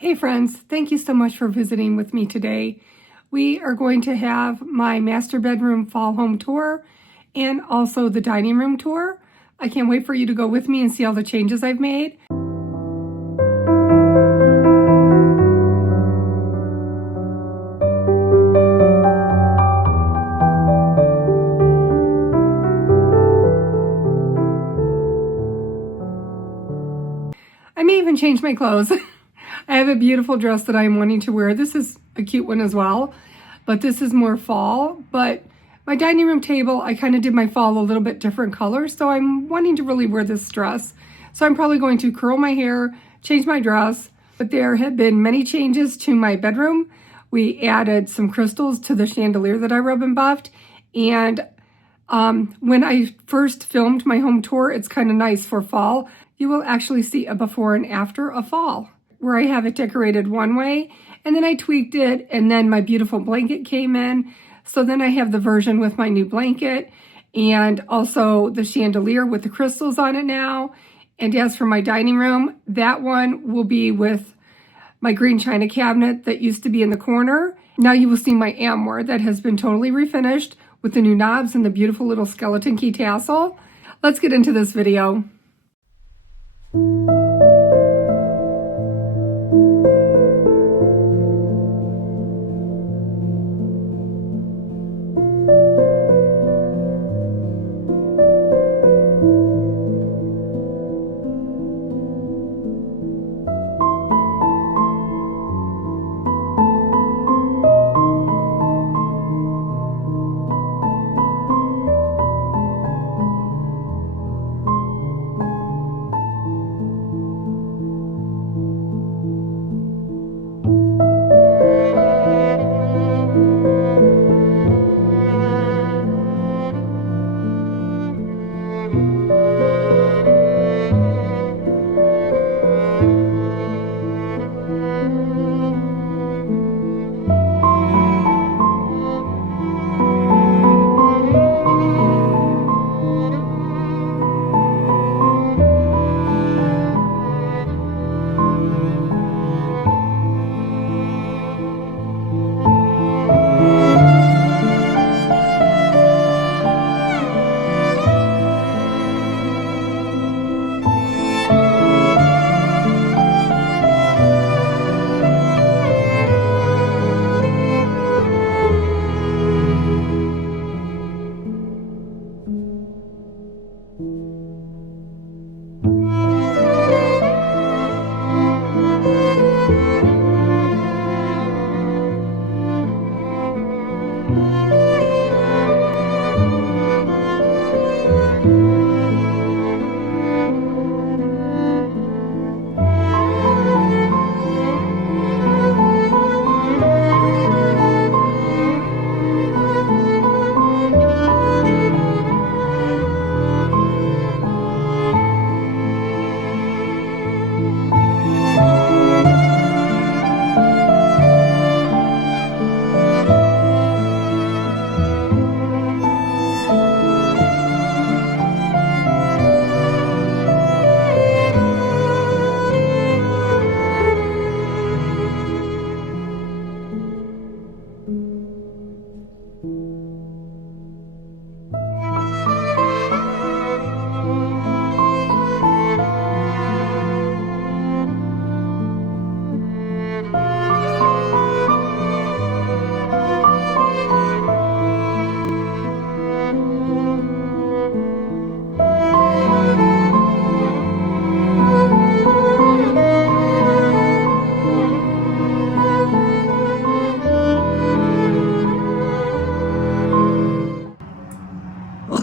Hey friends, thank you so much for visiting with me today. We are going to have my master bedroom fall home tour and also the dining room tour. I can't wait for you to go with me and see all the changes I've made. I may even change my clothes. I have a beautiful dress that I'm wanting to wear. This is a cute one as well, but this is more fall. But my dining room table, I kind of did my fall a little bit different color, so I'm wanting to really wear this dress. So I'm probably going to curl my hair, change my dress, but there have been many changes to my bedroom. We added some crystals to the chandelier that I rub and buffed, and when I first filmed my home tour, it's kind of nice for fall. You will actually see a before and after of fall, where I have it decorated one way, and then I tweaked it, and then my beautiful blanket came in. So then I have the version with my new blanket, and also the chandelier with the crystals on it now. And as for my dining room, that one will be with my green china cabinet that used to be in the corner. Now you will see my armoire that has been totally refinished with the new knobs and the beautiful little skeleton key tassel. Let's get into this video.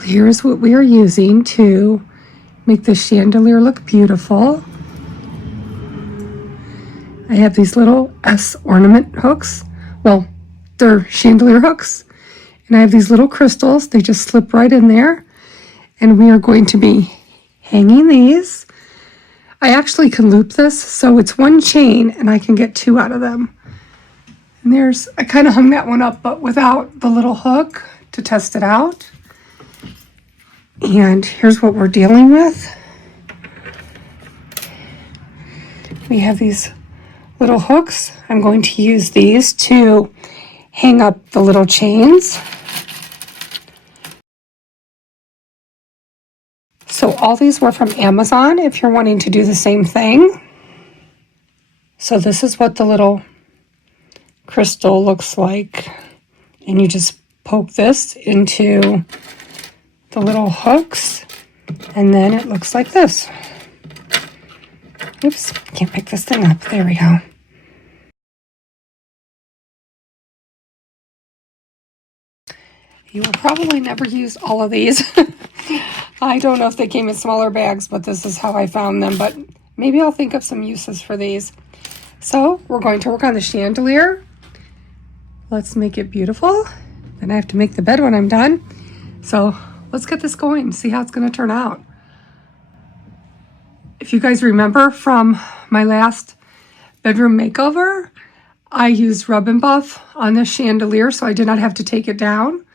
Here's what we are using to make the chandelier look beautiful. I have these little S ornament hooks. Well, they're chandelier hooks. And I have these little crystals. They just slip right in there. And we are going to be hanging these. I actually can loop this, so it's one chain and I can get two out of them. And I kind of hung that one up, but without the little hook to test it out. And here's what we're dealing with. We have these little hooks. I'm going to use these to hang up the little chains. So all these were from Amazon if you're wanting to do the same thing. So this is what the little crystal looks like. And you just poke this into the little hooks, and then it looks like this. Oops, can't pick this thing up. There we go. You will probably never use all of these. I don't know if they came in smaller bags, but this is how I found them. But maybe I'll think of some uses for these. So we're going to work on the chandelier. Let's make it beautiful. Then I have to make the bed when I'm done. So let's get this going, see how it's going to turn out. If you guys remember from my last bedroom makeover, I used rub and buff on the chandelier, so I did not have to take it down.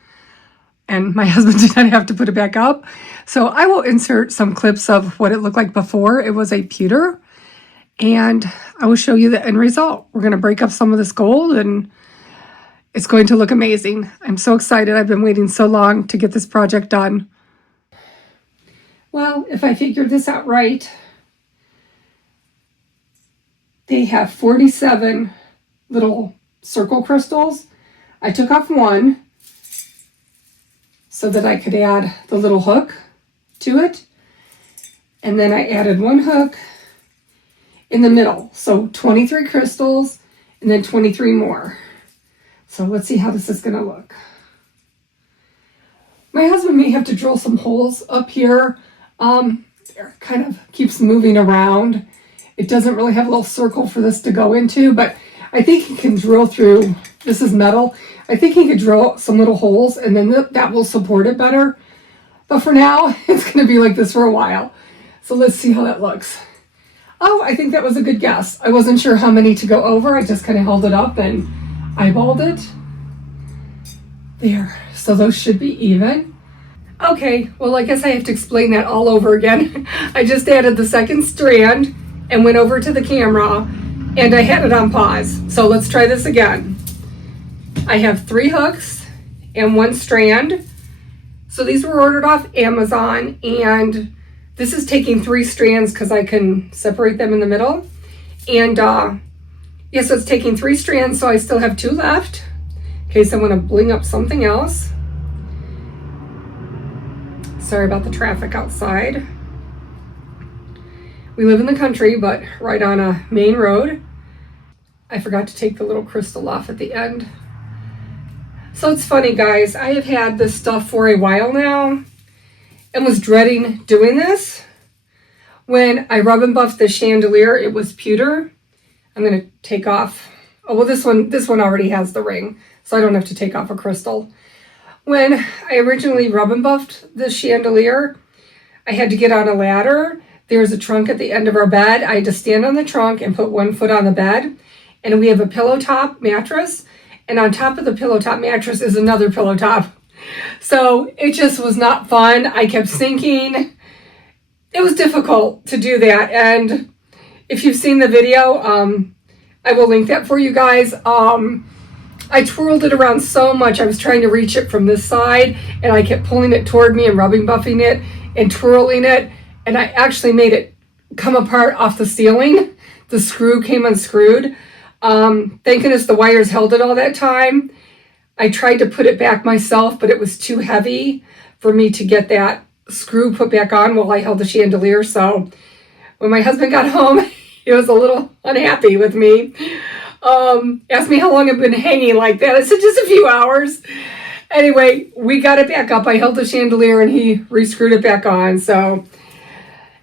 And my husband did not have to put it back up. So I will insert some clips of what it looked like before it was a pewter. And I will show you the end result. We're going to break up some of this gold and it's going to look amazing. I'm so excited. I've been waiting so long to get this project done. Well, if I figured this out right, they have 47 little circle crystals. I took off one so that I could add the little hook to it. And then I added one hook in the middle. So 23 crystals and then 23 more. So let's see how this is going to look. My husband may have to drill some holes up here. It kind of keeps moving around. It doesn't really have a little circle for this to go into, but I think he can drill through. This is metal. I think he could drill some little holes and then that will support it better. But for now, it's going to be like this for a while. So let's see how that looks. Oh, I think that was a good guess. I wasn't sure how many to go over. I just kind of held it up and eyeballed it. There. So those should be even. Okay, well, I guess I have to explain that all over again. I just added the second strand and went over to the camera and I had it on pause. So let's try this again. I have 3 hooks and 1 strand. So these were ordered off Amazon and this is taking 3 strands because I can separate them in the middle. And yeah, so it's taking 3 strands, so I still have 2 left in case I want to bling up something else. Sorry about the traffic outside. We live in the country, but right on a main road. I forgot to take the little crystal off at the end. So it's funny, guys. I have had this stuff for a while now and was dreading doing this. When I rub and buffed the chandelier, it was pewter. I'm going to take off. Oh, well, this one already has the ring, so I don't have to take off a crystal. When I originally rub and buffed the chandelier, I had to get on a ladder. There's a trunk at the end of our bed. I had to stand on the trunk and put 1 foot on the bed. And we have a pillow top mattress. And on top of the pillow top mattress is another pillow top. So it just was not fun. I kept sinking. It was difficult to do that. And if you've seen the video, I will link that for you guys. I twirled it around so much. I was trying to reach it from this side and I kept pulling it toward me and rubbing buffing it and twirling it. And I actually made it come apart off the ceiling. The screw came unscrewed. Thank goodness the wires held it all that time. I tried to put it back myself, but it was too heavy for me to get that screw put back on while I held the chandelier. So when my husband got home, he was a little unhappy with me. Asked me how long I've been hanging like that. I said, just a few hours. Anyway, we got it back up. I held the chandelier and he re-screwed it back on. So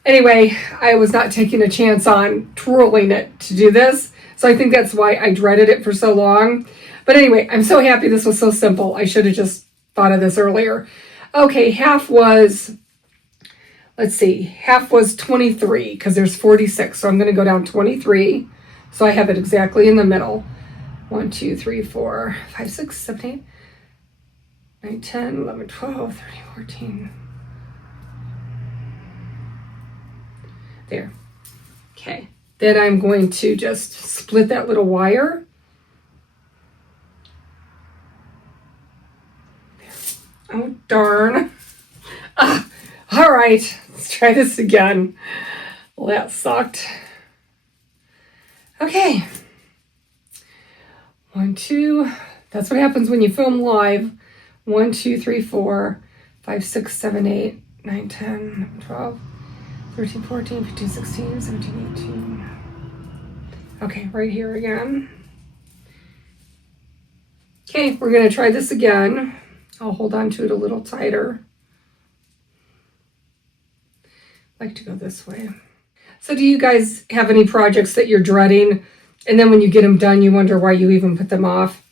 anyway, I was not taking a chance on twirling it to do this. So I think that's why I dreaded it for so long. But anyway, I'm so happy this was so simple. I should have just thought of this earlier. Okay, half was, let's see, half was 23 because there's 46. So I'm going to go down 23. So I have it exactly in the middle. 1, 2, 3, 4, 5, 6, 7, 8, 9, 10, 11, 12, 13, 14. There. Okay. Then I'm going to just split that little wire. Oh, darn. Ah, all right, let's try this again. Well, that sucked. Okay. 1, 2. That's what happens when you film live. 1, 2, 3, 4, 5, 6, 7, 8, 9, 10, 11, 12, 13, 14, 15, 16, 17, 18. Okay, right here again. Okay, we're going to try this again. I'll hold on to it a little tighter. I like to go this way. So do you guys have any projects that you're dreading, and then when you get them done, you wonder why you even put them off?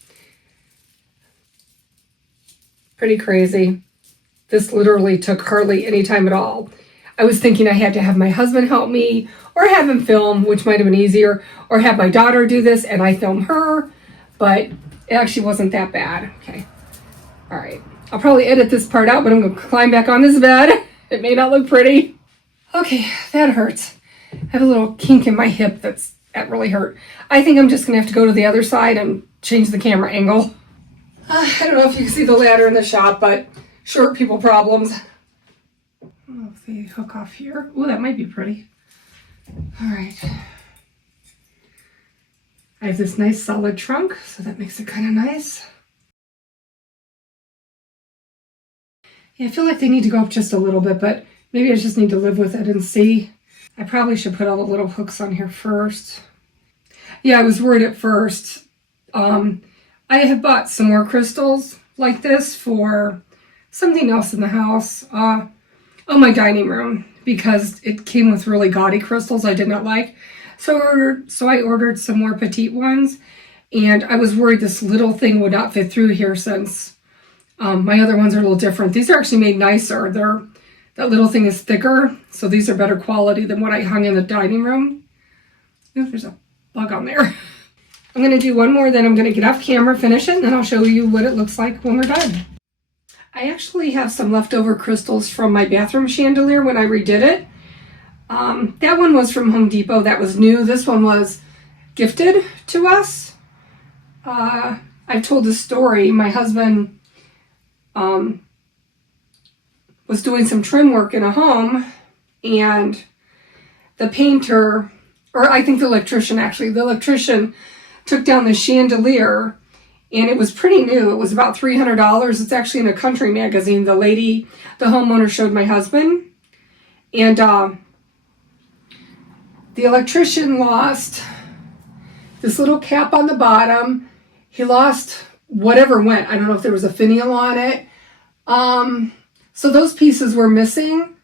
Pretty crazy. This literally took hardly any time at all. I was thinking I had to have my husband help me, or have him film, which might have been easier, or have my daughter do this and I film her, but it actually wasn't that bad. Okay. All right. I'll probably edit this part out, but I'm going to climb back on this bed. It may not look pretty. Okay, that hurts. I have a little kink in my hip that really hurt. I think I'm just going to have to go to the other side and change the camera angle. I don't know if you can see the ladder in the shop, but short people problems. I don't know if they hook off here. Oh, that might be pretty. All right. I have this nice solid trunk, so that makes it kind of nice. Yeah, I feel like they need to go up just a little bit, but maybe I just need to live with it and see. I probably should put all the little hooks on here first. Yeah, I was worried at first. I have bought some more crystals like this for something else in the house. My dining room, because it came with really gaudy crystals I did not like. So I ordered some more petite ones, and I was worried this little thing would not fit through here since my other ones are a little different. These are actually made nicer. That little thing is thicker, so these are better quality than what I hung in the dining room. Oh, there's a bug on there. I'm going to do one more, then I'm going to get off camera, finish it, and then I'll show you what it looks like when we're done. I actually have some leftover crystals from my bathroom chandelier when I redid it. That one was from Home Depot. That was new. This one was gifted to us. I've told this story. My husband was doing some trim work in a home, and the painter, or I think the electrician took down the chandelier, and it was pretty new. It was about $300. It's actually in a country magazine. The homeowner showed my husband, and the electrician lost this little cap on the bottom. He lost whatever went. I don't know if there was a finial on it. So those pieces were missing.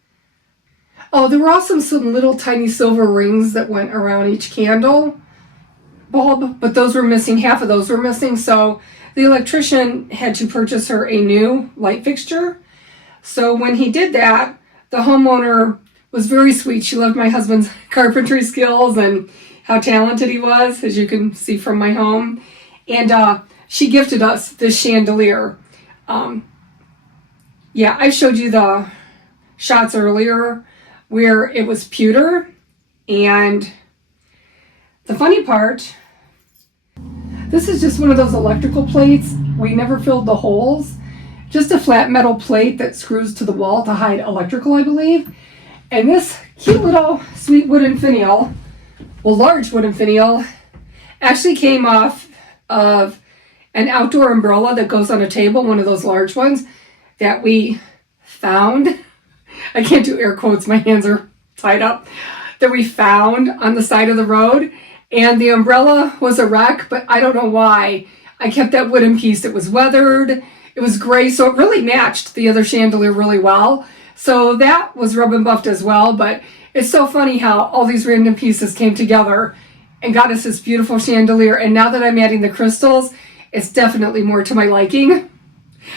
Oh, there were also some little tiny silver rings that went around each candle bulb, but those were missing. Half of those were missing. So the electrician had to purchase her a new light fixture. So when he did that, the homeowner was very sweet. She loved my husband's carpentry skills and how talented he was, as you can see from my home. And she gifted us this chandelier. Yeah, I showed you the shots earlier where it was pewter. And the funny part, this is just one of those electrical plates. We never filled the holes. Just a flat metal plate that screws to the wall to hide electrical, I believe. And this cute little sweet wooden finial, large wooden finial, actually came off of an outdoor umbrella that goes on a table, one of those large ones that we found. I can't do air quotes, my hands are tied up. That we found on the side of the road. And the umbrella was a wreck, but I don't know why. I kept that wooden piece. It was weathered. It was gray, so it really matched the other chandelier really well. So that was rub and buffed as well, but it's so funny how all these random pieces came together and got us this beautiful chandelier. And now that I'm adding the crystals, it's definitely more to my liking.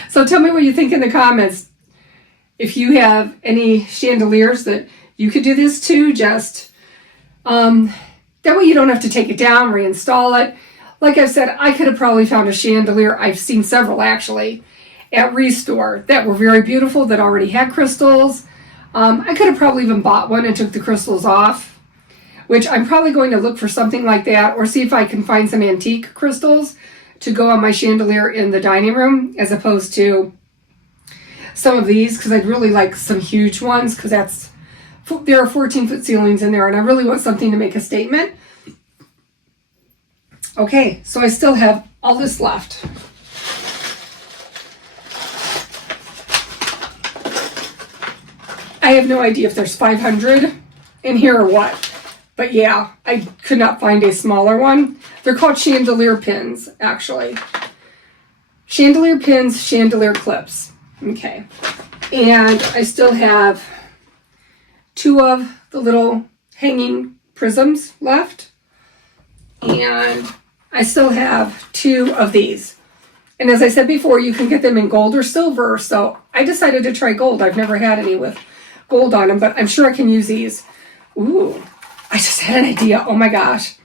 So tell me what you think in the comments. If you have any chandeliers that you could do this to, just that way you don't have to take it down, reinstall it. Like I said, I could have probably found a chandelier, I've seen several actually, at Restore that were very beautiful, that already had crystals. I could have probably even bought one and took the crystals off. which I'm probably going to look for something like that or see if I can find some antique crystals to go on my chandelier in the dining room as opposed to some of these, because I'd really like some huge ones, because there are 14-foot ceilings in there and I really want something to make a statement. Okay, so I still have all this left. I have no idea if there's 500 in here or what, but yeah, I could not find a smaller one. They're called chandelier pins, actually. Chandelier pins, chandelier clips. Okay, and I still have 2 of the little hanging prisms left, and I still have 2 of these. And as I said before, you can get them in gold or silver, so I decided to try gold. I've never had any with gold on them, but I'm sure I can use these. Ooh, I just had an idea. Oh my gosh.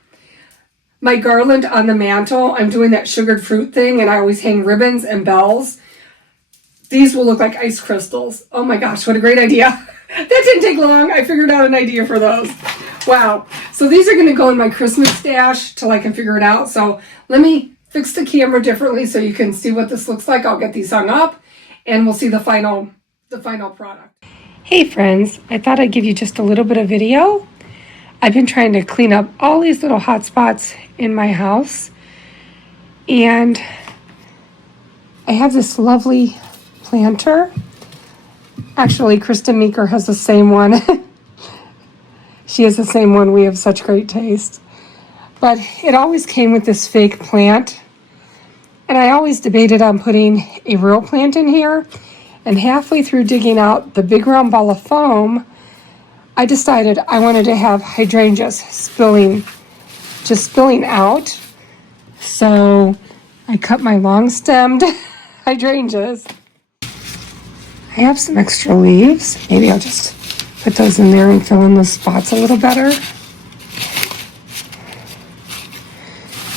My garland on the mantle, I'm doing that sugared fruit thing, and I always hang ribbons and bells. These will look like ice crystals. Oh my gosh, what a great idea. That didn't take long. I figured out an idea for those. Wow. So these are going to go in my Christmas stash till I can figure it out. So let me fix the camera differently so you can see what this looks like. I'll get these hung up and we'll see the final product. Hey friends, I thought I'd give you just a little bit of video. I've been trying to clean up all these little hot spots in my house. And I have this lovely planter. Actually, Kristen Meeker has the same one. She has the same one. We have such great taste. But it always came with this fake plant. And I always debated on putting a real plant in here. And halfway through digging out the big round ball of foam, I decided I wanted to have hydrangeas spilling out. So I cut my long-stemmed hydrangeas. I have some extra leaves. Maybe I'll just put those in there and fill in those spots a little better.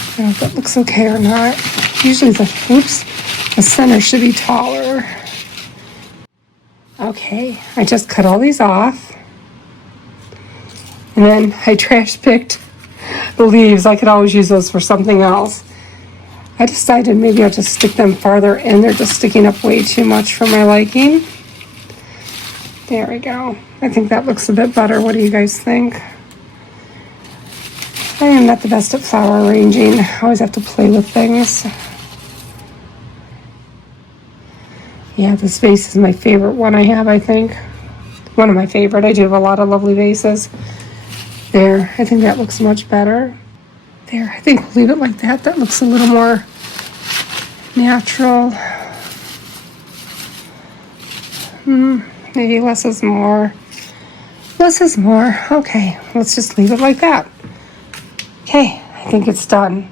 I don't know if that looks okay or not. Usually the center should be taller. Okay, I just cut all these off. And then I trash picked the leaves. I could always use those for something else. I decided maybe I'll just stick them farther in. They're just sticking up way too much for my liking. There we go. I think that looks a bit better. What do you guys think? I am not the best at flower arranging. I always have to play with things. Yeah, this vase is my favorite one I have, I think. One of my favorite. I do have a lot of lovely vases. There, I think that looks much better. There, I think we'll leave it like that. That looks a little more natural. Maybe less is more. Less is more. Okay, let's just leave it like that. Okay, I think it's done.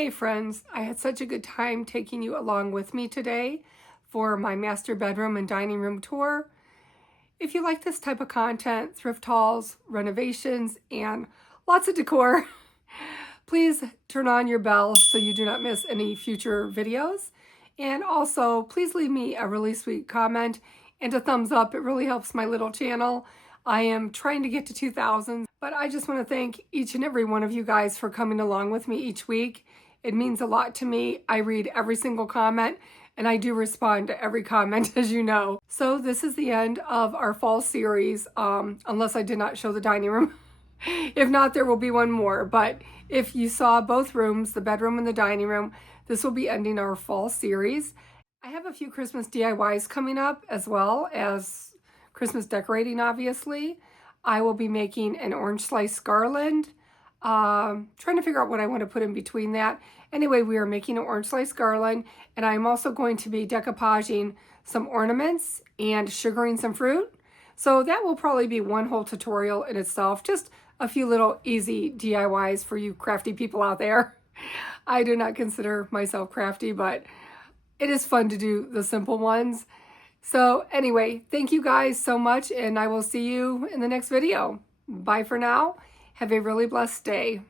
Hey friends, I had such a good time taking you along with me today for my master bedroom and dining room tour. If you like this type of content, thrift hauls, renovations, and lots of decor, please turn on your bell so you do not miss any future videos. And also, please leave me a really sweet comment and a thumbs up. It really helps my little channel. I am trying to get to 2,000, but I just want to thank each and every one of you guys for coming along with me each week. It means a lot to me. I read every single comment and I do respond to every comment, as you know. So this is the end of our fall series, unless I did not show the dining room. If not, there will be one more. But if you saw both rooms, the bedroom and the dining room, this will be ending our fall series. I have a few Christmas DIYs coming up, as well as Christmas decorating, obviously. I will be making an orange slice garland. Trying to figure out what I want to put in between that. Anyway, we are making an orange slice garland, and I'm also going to be decoupaging some ornaments and sugaring some fruit. So that will probably be one whole tutorial in itself. Just a few little easy DIYs for you crafty people out there. I do not consider myself crafty, but it is fun to do the simple ones. So anyway, thank you guys so much, and I will see you in the next video. Bye for now. Have a really blessed day.